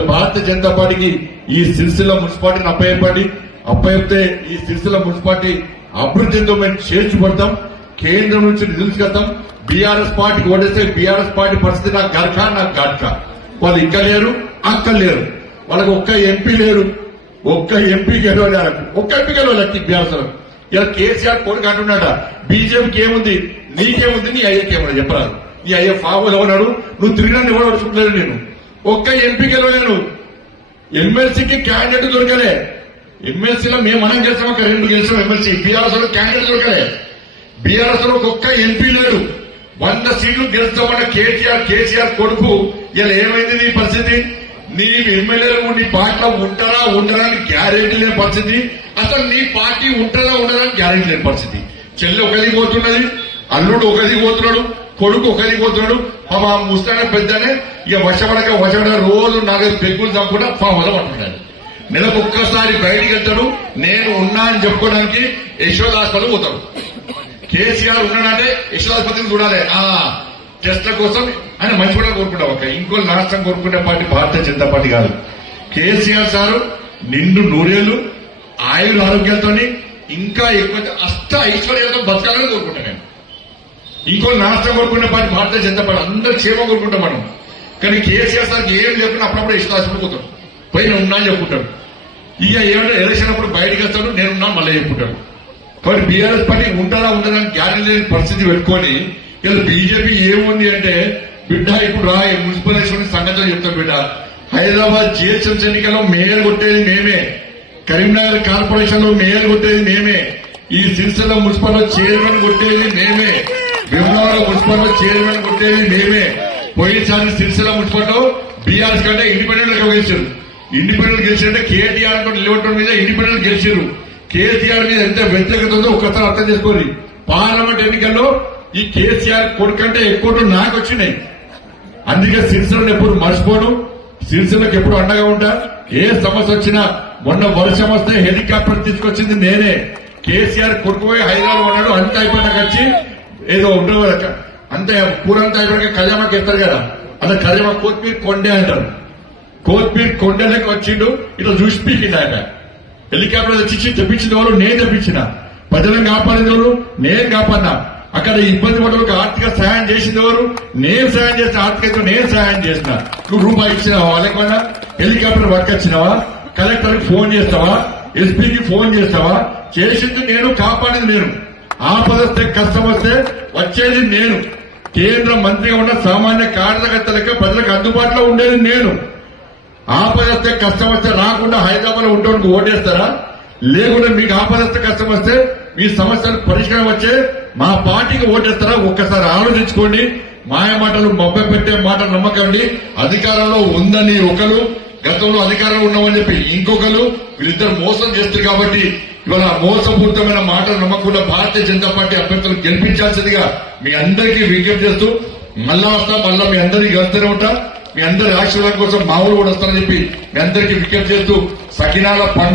భారతీయ జనతా పార్టీకి ఈ సిరిసిల్ల మున్సిపాలిటీని అప్పచెప్తే ఈ సిరిసిల్ల మున్సిపాలిటీ అభివృద్ధితో మేము చేర్చుపడతాం. కేంద్రం నుంచి నిధులు తీసుకెళ్తాం. బీఆర్ఎస్ పార్టీకి ఓటేస్తే బీఆర్ఎస్ పార్టీ పరిస్థితి నాకు గడ్కా వాళ్ళు ఇంకా లేరు, అక్కడ లేరు. వాళ్ళకి ఒక్క ఎంపీ లేరు, ఒక్క ఎంపీ గెలవాలి, ఒక్క ఎంపీ గెలవాలి బీఆర్ఎస్. ఇలా కేసీఆర్ కొడుకు అంటున్నాడా బీజేపీకి ఏముంది, నీకేముంది, నీ అయ్యకేముంది చెప్పరాదు. నీ అయ్య ఫావులో ఉన్నాడు, నువ్వు తిరిగినా ఎవరు అడుచుకుంటలేదు. నేను ఒక్క ఎంపీ గెలవలేను, ఎమ్మెల్సీకి క్యాండిడేట్ దొరకలే. ఎమ్మెల్సీలో మేము మనం గెలిచాం, ఒక 2 గెలిచాం ఎమ్మెల్సీ. బీఆర్ఎస్ లో క్యాండిడేట్ దొరకలే. బీఆర్ఎస్ లో ఒక్క ఎంపీ లేడు. 100 సీట్లు గెలుస్తామన్న కేసీఆర్ కొడుకు ఇలా ఏమైంది నీ పరిస్థితి? నీ ఎమ్మెల్యేలు నీ పార్టీలో ఉంటారా ఉండడానికి గ్యారెంటీ లేని పరిస్థితి. అసలు నీ పార్టీ ఉంటారా ఉండడానికి గ్యారెంటీ లేని పరిస్థితి. చెల్లి ఒకది పోతున్నది, అల్లుడు ఒకది పోతున్నాడు, కొడుకు ఒకది పోతున్నాడు. మా ముస్తానే పెద్దనే ఇక వశపడక రోజు 4 పెగ్గులు చంపుకుంటా ఫామ్ అంటున్నాడు. నెలకు ఒక్కసారి బయటికి వెళ్తాడు. నేను ఉన్నా అని చెప్పుకోవడానికి యశోద హాస్పిటల్ పోతాడు. కేసీఆర్ ఉన్నాడంటే యశోద హాస్పిటల్ చూడాలి. టెస్ట్ల కోసం ఆయన మంచి కూడా కోరుకుంటాం. ఇంకో రాష్ట్రం కోరుకునే పార్టీ భారతీయ జనతా పార్టీ కాదు. కేసీఆర్ సారు నిండు 100 ఏళ్లు ఆయుర ఆరోగ్యంతో ఇంకా ఎక్కువ ఐశ్వర్యంతో బతకాలని కోరుకుంటాం. నేను ఇంకో రాష్ట్రం కోరుకునే పార్టీ భారతీయ జనతా పార్టీ. అందరూ క్షేమం కోరుకుంటాం మనం. కానీ కేసీఆర్ సార్కి ఏం చెప్పినా అప్పుడప్పుడు యశోద హాస్పిటల్ పోతాడు, పోయి నేను ఉన్నా అని చెప్పుకుంటాడు. ఇక ఏమంటే ఎలక్షన్ అప్పుడు బయటకు వస్తాడు, నేనున్నా మళ్ళీ చెప్పుకుంటాడు. కాబట్టి బీఆర్ఎస్ పార్టీ ఉంటారా ఉండదని గ్యారెంటీ లేని పరిస్థితి పెట్టుకొని ఇలా బీజేపీ ఏముంది అంటే బిడ్డ ఇప్పుడు మున్సిపల్ ఎలక్షన్ సంగతి చెప్తాం. బిడ్డ హైదరాబాద్ జిహెచ్ఎంసీ ఎన్నికల్లో మేయర్ కొట్టేది మేమే, కరీంనగర్ కార్పొరేషన్ లో మేయర్ కొట్టేది మేమే, ఈ సిరిసిల్ల మున్సిపల్ లో చైర్మన్ కొట్టేది మేమే, భీమవరం మున్సిపల్ లో చైర్మన్ కొట్టేది మేమే. పోయినసారి సిరిసిల్ల మున్సిపల్ లో బీఆర్ఎస్ కంటే ఇండిపెండెంట్ గా గెలిచారు. ఇండిపెండెంట్ గెలిచారంటే కేటీఆర్ నిలబడటం మీద ఇండిపెండెంట్ గెలిచారు. కేసీఆర్ మీద ఎంత వ్యతిరేకత ఉందో ఒక్కసారి అర్థం చేసుకోండి. పార్లమెంట్ ఎన్నికల్లో ఈ కేసీఆర్ కొడుకంటే ఎక్కువ నాకు వచ్చినాయి. అందుకే సిరిసిల్లను ఎప్పుడు మర్చిపోను, సిరిసిల్లకు ఎప్పుడు అండగా ఉంటా. ఏ సమస్య వచ్చినా మొన్న వర్షం వస్తే హెలికాప్టర్ తీసుకొచ్చింది నేనే. కేసీఆర్ కొడుకుపోయి హైదరాబాద్ ఉన్నాడు. అంతా అయిపోయినాక వచ్చి ఏదో ఉండదు అంతే కూరంతా అయిపోయాక ఖజామాకి ఎత్తారు కదా, అలా ఖజామా కొత్తిమీర కొండే అంటారు. కొత్తిమీర కొండలకు వచ్చిండు, ఇట్లా చూసి పీకిండు. ఆయన హెలికాప్టర్ తెచ్చి తెప్పించిన వాళ్ళు నేను తెప్పించిన, ప్రజలను కాపాడింది ఎవరు నేను కాపాడినా. అక్కడ ఇబ్బంది పడ్డలకు ఆర్థిక సహాయం చేసింది ఎవరు నేను సహాయం చేసిన, ఆర్థికంగా నేను సహాయం చేసిన. నువ్వు రూపాయి ఇచ్చినావా వాళ్ళకన్నా? హెలికాప్టర్ పట్టుకొచ్చినావా? కలెక్టర్ కి ఫోన్ చేస్తావా? ఎస్పీకి ఫోన్ చేస్తావా? చేసింది నేను, కాపాడింది నేను. ఆపద వస్తే కష్టం వస్తే వచ్చేది నేను. కేంద్ర మంత్రిగా ఉన్న సామాన్య కార్యకర్తలకి ప్రజలకు అందుబాటులో ఉండేది నేను. ఆపదస్తే కష్టం వస్తే రాకుండా హైదరాబాద్ లో ఉండడానికి ఓటేస్తారా? లేకుండా మీకు ఆపదస్తే కష్టం వస్తే మీ సమస్యలు పరిష్కారం వచ్చే మా పార్టీకి ఓటేస్తారా? ఒక్కసారి ఆలోచించుకోండి. మాయ మాటలు మబ్బ పెట్టే మాటలు నమ్మకండి. అధికారంలో ఉందని ఒకరు, గతంలో అధికారంలో ఉన్నామని చెప్పి ఇంకొకరు, వీళ్ళిద్దరు మోసం చేస్తారు. కాబట్టి ఇవాళ మోసపూరితమైన మాటలు నమ్మకుండా భారతీయ జనతా పార్టీ అభ్యర్థులు గెలిపించాల్సిందిగా మీ అందరికీ విజ్ఞప్తి చేస్తూ మళ్ళా వస్తా, మళ్ళా మీ అందరికీ గెలుస్తూనే ఉంటా. మీ అందరి ఆశీర్వాదం కోసం మా ఊరు కూడా వస్తారని చెప్పి మీ అందరికీ విజ్ఞప్తి చేస్తూ సకినాల పండుగ